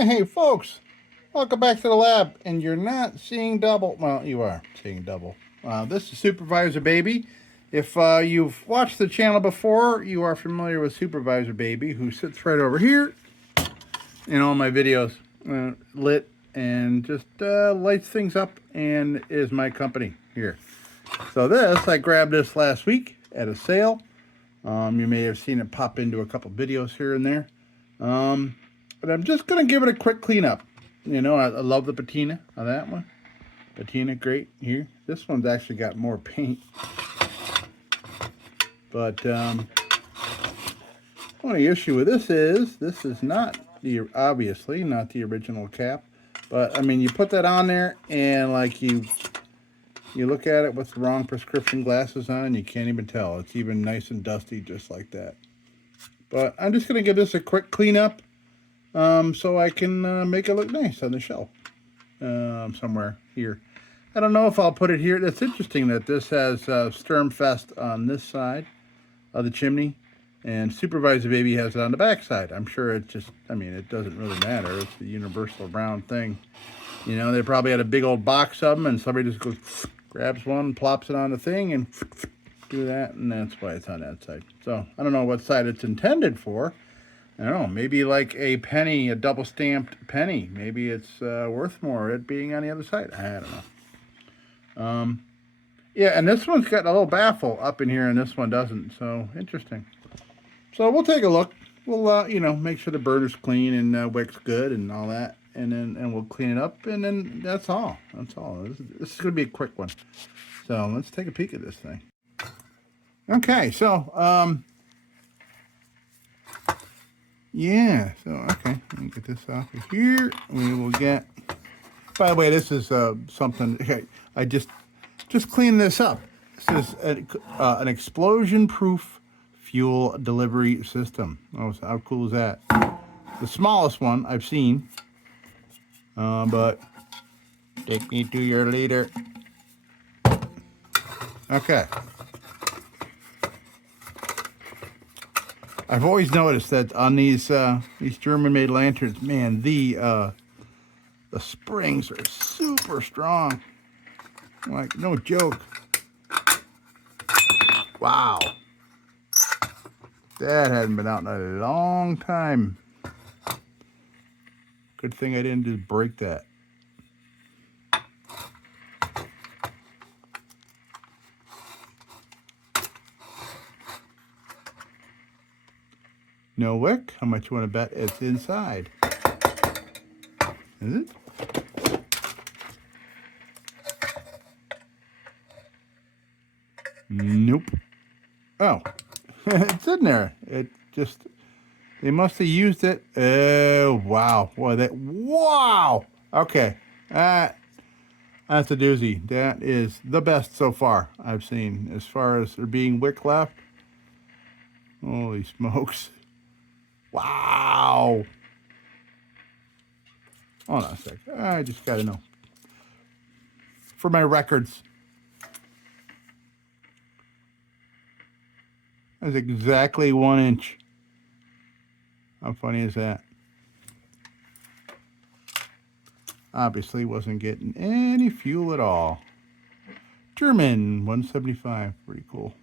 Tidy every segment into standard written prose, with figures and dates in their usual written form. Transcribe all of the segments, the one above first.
Hey folks, welcome back to the lab. And you're not seeing double. Well, you are seeing double. This is Supervisor Baby. If you've watched the channel before, you are familiar with Supervisor Baby, who sits right over here in all my videos, lit and just lights things up and is my company here. So this, I grabbed this last week at a sale. You may have seen it pop into a couple videos here and there. But I'm just going to give it a quick cleanup. You know, I love the patina on that one. Patina, great here. This one's actually got more paint. But only issue with this is not obviously not the original cap. But I mean, you put that on there and like you look at it with the wrong prescription glasses on and you can't even tell. It's even nice and dusty just like that. But I'm just going to give this a quick cleanup. So I can make it look nice on the shelf somewhere here. I don't know if I'll put it here. That's interesting that this has Sturmfest on this side of the chimney, and Supervisor Baby has it on the back side. I'm sure it just, I mean, it doesn't really matter. It's the universal brown thing. You know, they probably had a big old box of them, and somebody just goes, grabs one, plops it on the thing, and do that, and that's why it's on that side. So I don't know what side it's intended for. I don't know, maybe like a penny, a double stamped penny. Maybe it's worth more it being on the other side. I don't know. Yeah, and this one's got a little baffle up in here and this one doesn't. So interesting. So we'll take a look. We'll, you know, make sure the burner's clean and wick's good and all that. And we'll clean it up and then that's all. That's all. This is going to be a quick one. So let's take a peek at this thing. Okay, so, yeah, so, okay, let me get this off of here. We will get, by the way, this is something, okay, I just cleaned this up. This is an explosion-proof fuel delivery system. Oh, so how cool is that? The smallest one I've seen, but take me to your leader. Okay. I've always noticed that on these German-made lanterns, man, the springs are super strong. Like, no joke. Wow. That hadn't been out in a long time. Good thing I didn't just break that. No wick? How much you want to bet it's inside? Is it? Nope. Oh, it's in there. It just, they must have used it. Oh, wow. Boy, wow. Okay. That's a doozy. That is the best so far I've seen as far as there being wick left. Holy smokes. Wow. Hold on a sec. I just got to know. For my records. That's exactly 1 inch. How funny is that? Obviously wasn't getting any fuel at all. German 175. Pretty cool.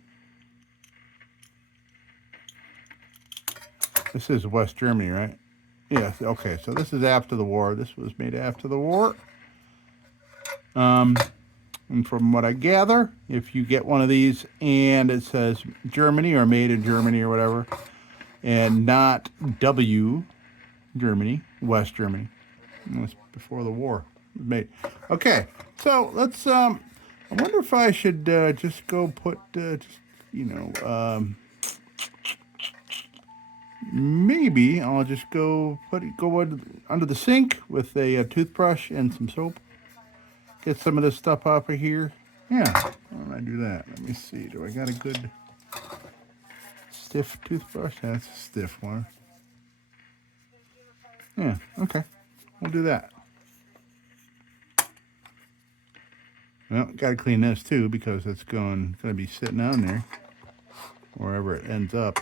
This is West Germany, right? Yes, okay, so this is after the war. This was made after the war. And from what I gather, if you get one of these and it says Germany or made in Germany or whatever, and not W, Germany, West Germany. That's before the war was made. Okay, so let's, I wonder if I should just go put, maybe I'll just go under the sink with a toothbrush and some soap. Get some of this stuff off of here. Yeah, why don't I do that? Let me see. Do I got a good stiff toothbrush? That's a stiff one. Yeah, okay. We'll do that. Well, got to clean this too because it's going to be sitting on there wherever it ends up.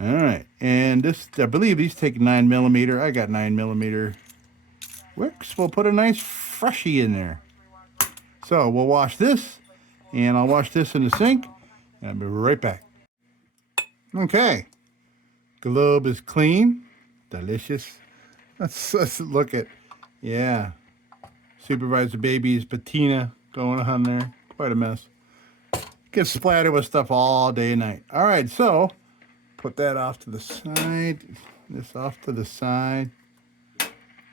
All right, and And this, I believe these take 9mm. I got 9mm wicks. We'll put a nice freshie in there. So we'll wash this, and I'll wash this in the sink, and I'll be right back. Okay, globe is clean, delicious. Let's look at, yeah, Supervisor Baby's patina going on there. Quite a mess. Gets splattered with stuff all day and night. All right, so put that off to the side. This off to the side.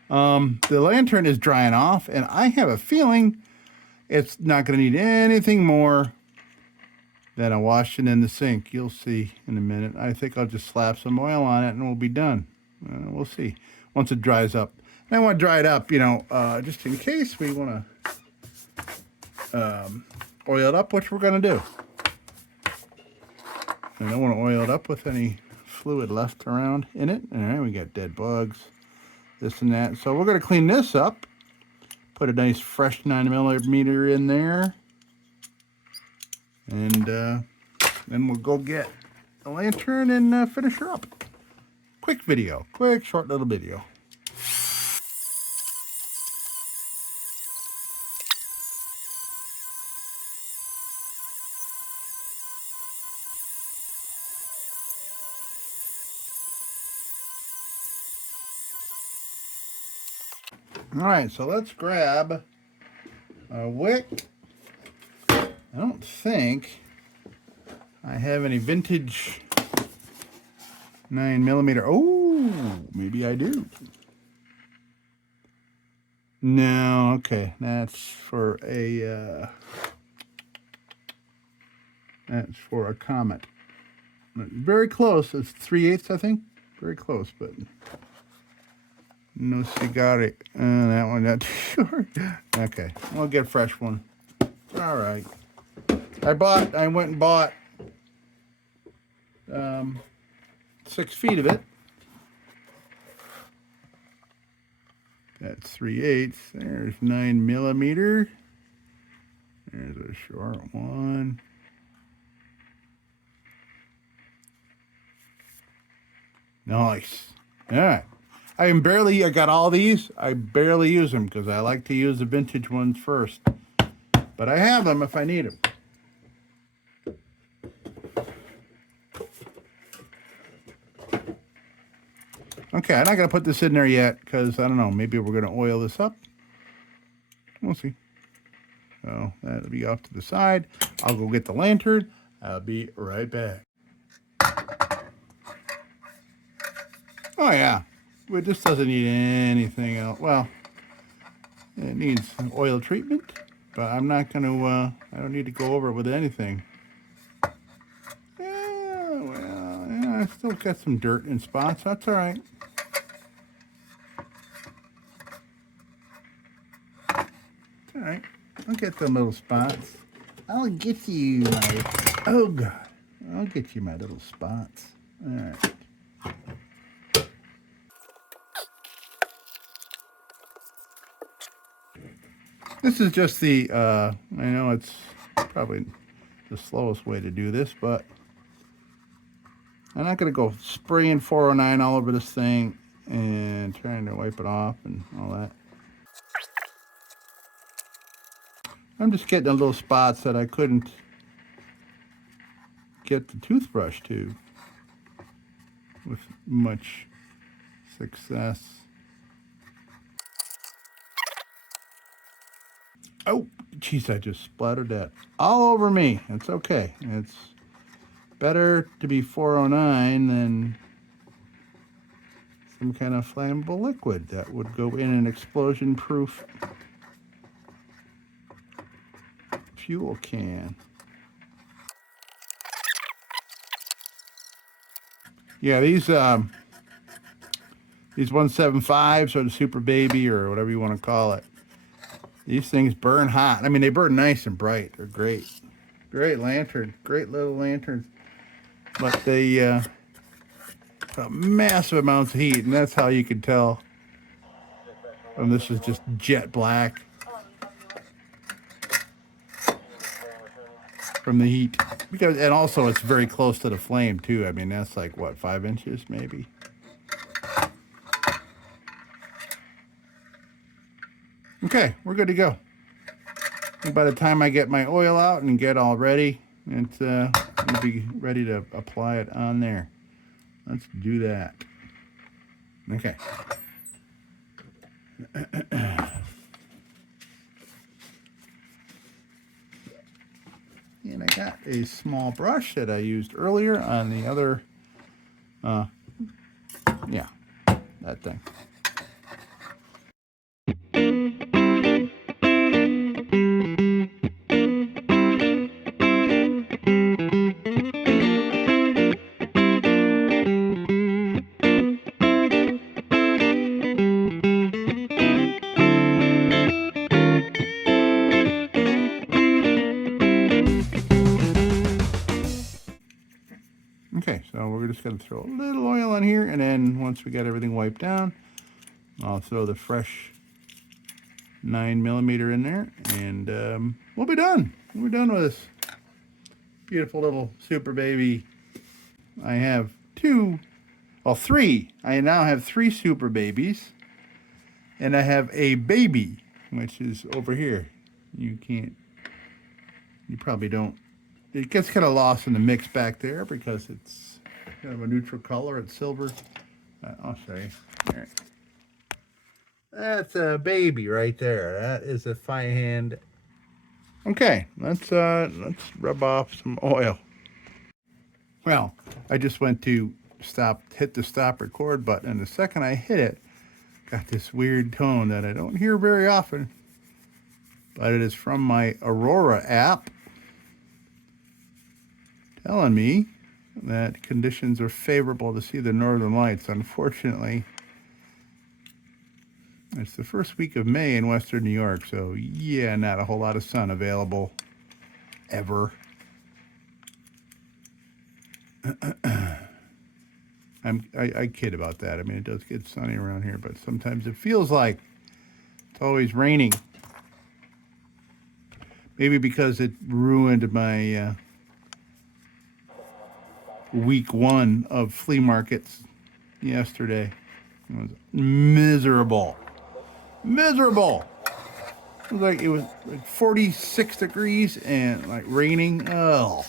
The lantern is drying off, and I have a feeling it's not going to need anything more than a washing in the sink. You'll see in a minute. I think I'll just slap some oil on it, and we'll be done. We'll see once it dries up. And I want to dry it up, you know, just in case we want to oil it up, which we're going to do. I don't want to oil it up with any fluid left around in it. All right, we got dead bugs, this and that. So we're going to clean this up. Put a nice fresh 9mm in there. And then we'll go get the lantern and finish her up. Quick video. Quick, short little video. All right, so let's grab a wick. I don't think I have any vintage 9mm. Oh, maybe I do. No, okay, that's for a comet. Very close. It's 3/8, I think. Very close, but no cigar. That one not too short. Okay, we'll get a fresh one. All right. I went and bought 6 feet of it. That's 3/8. There's 9mm. There's a short one. Nice. All right. I got all these. I barely use them because I like to use the vintage ones first. But I have them if I need them. Okay, I'm not going to put this in there yet because, I don't know, maybe we're going to oil this up. We'll see. So that'll be off to the side. I'll go get the lantern. I'll be right back. Oh, yeah. Well, this doesn't need anything else. Well, it needs some oil treatment, but I'm not going to, I don't need to go over it with anything. Yeah, well, yeah, I still got some dirt and spots. That's all right. All right, I'll get the little spots. I'll get you my, oh God, I'll get you my little spots. All right. This is just the, I know it's probably the slowest way to do this, but I'm not going to go spraying 409 all over this thing and trying to wipe it off and all that. I'm just getting the little spots that I couldn't get the toothbrush to with much success. Oh, jeez, I just splattered that all over me. It's okay. It's better to be 409 than some kind of flammable liquid that would go in an explosion-proof fuel can. Yeah, these 175s or the Super Baby or whatever you want to call it. These things burn hot. I mean, they burn nice and bright. They're great. Great lantern. Great little lanterns. But they got massive amounts of heat, and that's how you can tell when this is just jet black from the heat. Because, and also it's very close to the flame too. I mean, that's like what, 5 inches maybe? Okay, we're good to go. And by the time I get my oil out and get all ready, it's it'll be ready to apply it on there. Let's do that. Okay. And I got a small brush that I used earlier on the other, yeah, that thing. Okay, so we're just going to throw a little oil on here, and then once we got everything wiped down, I'll throw the fresh 9mm in there, and we'll be done. We're done with this beautiful little super baby. I have three. I now have 3 super babies, and I have a baby, which is over here. You probably don't. It gets kind of lost in the mix back there because it's kind of a neutral color. It's silver. I'll show you. All right. That's a baby right there. That is a FEUER hand. Okay, let's rub off some oil. Well, I just went to hit the stop record button, and the second I hit it, got this weird tone that I don't hear very often, but it is from my Aurora app, telling me that conditions are favorable to see the northern lights. Unfortunately, it's the first week of May in western New York, so yeah, not a whole lot of sun available ever. I kid about that. I mean, it does get sunny around here, but sometimes it feels like it's always raining. Maybe because it ruined my week 1 of flea markets yesterday. It was miserable. Miserable. It was like 46 degrees and like raining. Oh,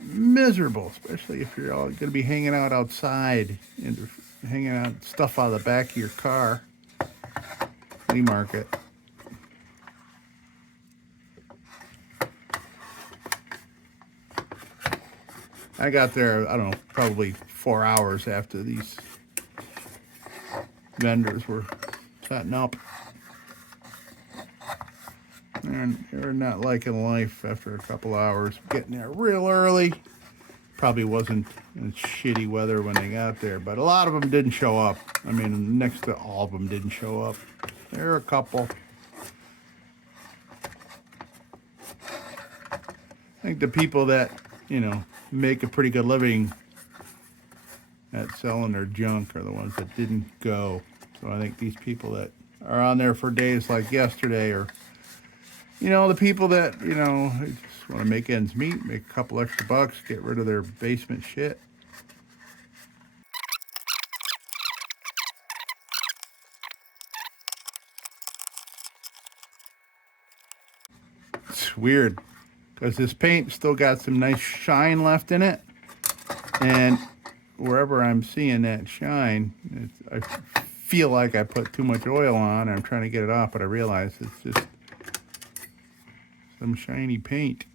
miserable, especially if you're all going to be hanging out outside and hanging out stuff out of the back of your car. Flea market. I got there, I don't know, probably 4 hours after these vendors were setting up. And they're not liking life after a couple hours. Getting there real early. Probably wasn't shitty weather when they got there, but a lot of them didn't show up. I mean, next to all of them didn't show up. There are a couple. I think the people that, make a pretty good living at selling their junk are the ones that didn't go. So I think these people that are on there for days like yesterday are, the people that, just want to make ends meet, make a couple extra bucks, get rid of their basement shit. It's weird because this paint still got some nice shine left in it, and wherever I'm seeing that shine, I feel like I put too much oil on. I'm trying to get it off, but I realize it's just some shiny paint.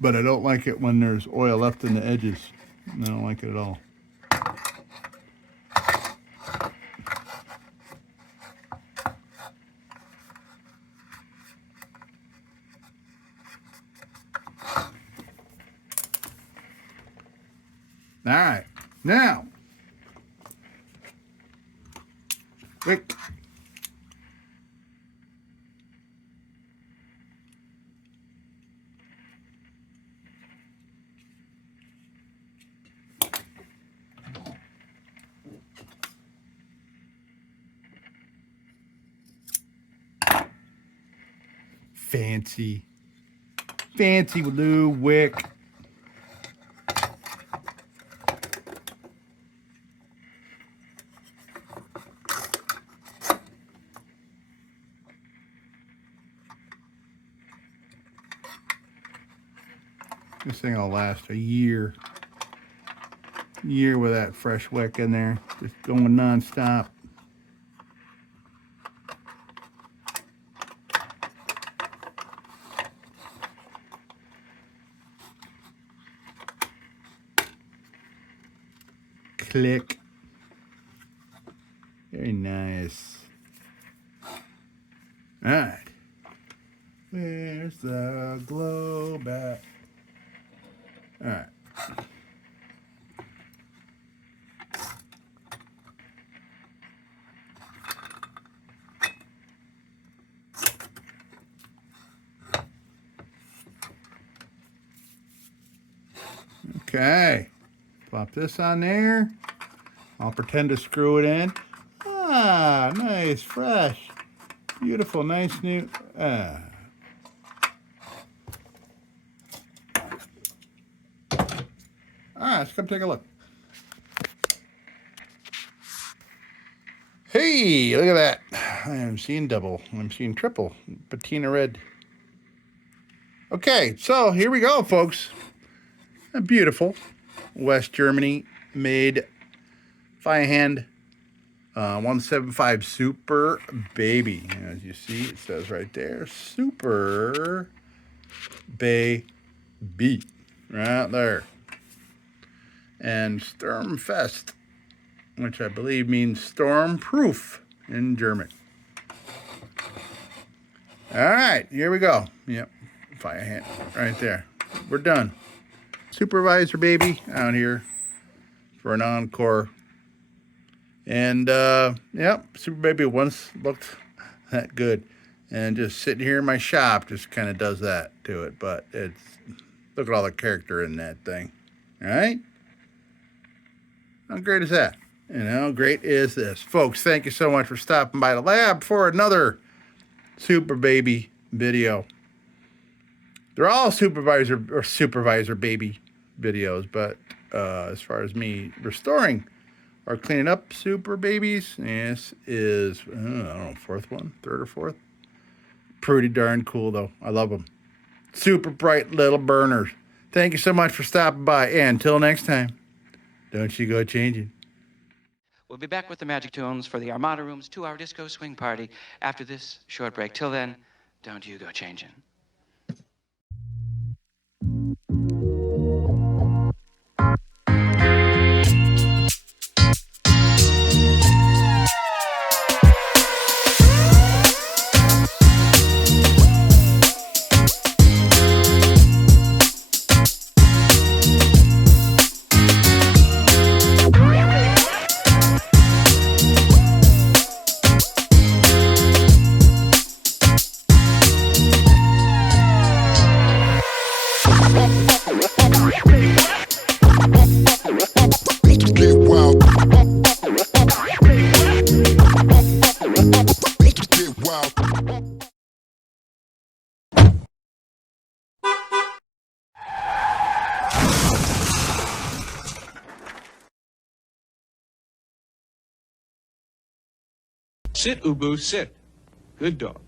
But I don't like it when there's oil left in the edges. I don't like it at all. All right, now, quick. fancy. Fancy blue wick. This thing will last a year. Year with that fresh wick in there. Just going non-stop. Click. Very nice. All right. Where's the globe at? All right. Okay. Plop this on there. I'll pretend to screw it in. Ah, nice, fresh, beautiful, nice new. Let's come take a look. Hey, look at that. I am seeing double. I'm seeing triple. Patina red. Okay, so here we go, folks. A beautiful West Germany made FEUER HAND 175 Super Baby. As you see, it says right there, Super Baby. Right there. And Sturmfest, which I believe means storm-proof in German. All right, here we go. Yep, FEUER HAND right there. We're done. Supervisor baby out here for an encore. And, yep, Super Baby once looked that good. And just sitting here in my shop just kind of does that to it. But it's, look at all the character in that thing. All right? How great is that? And how great is this? Folks, thank you so much for stopping by the lab for another Super Baby video. They're all supervisor baby videos, but as far as me restoring or cleaning up Super Babies, this is, I don't know, third or fourth. Pretty darn cool, though. I love them. Super bright little burners. Thank you so much for stopping by, and until next time, don't you go changing. We'll be back with the Magic Tunes for the Armada Room's 2-hour disco swing party after this short break. Till then, don't you go changing. Sit, Ubu, sit. Good dog.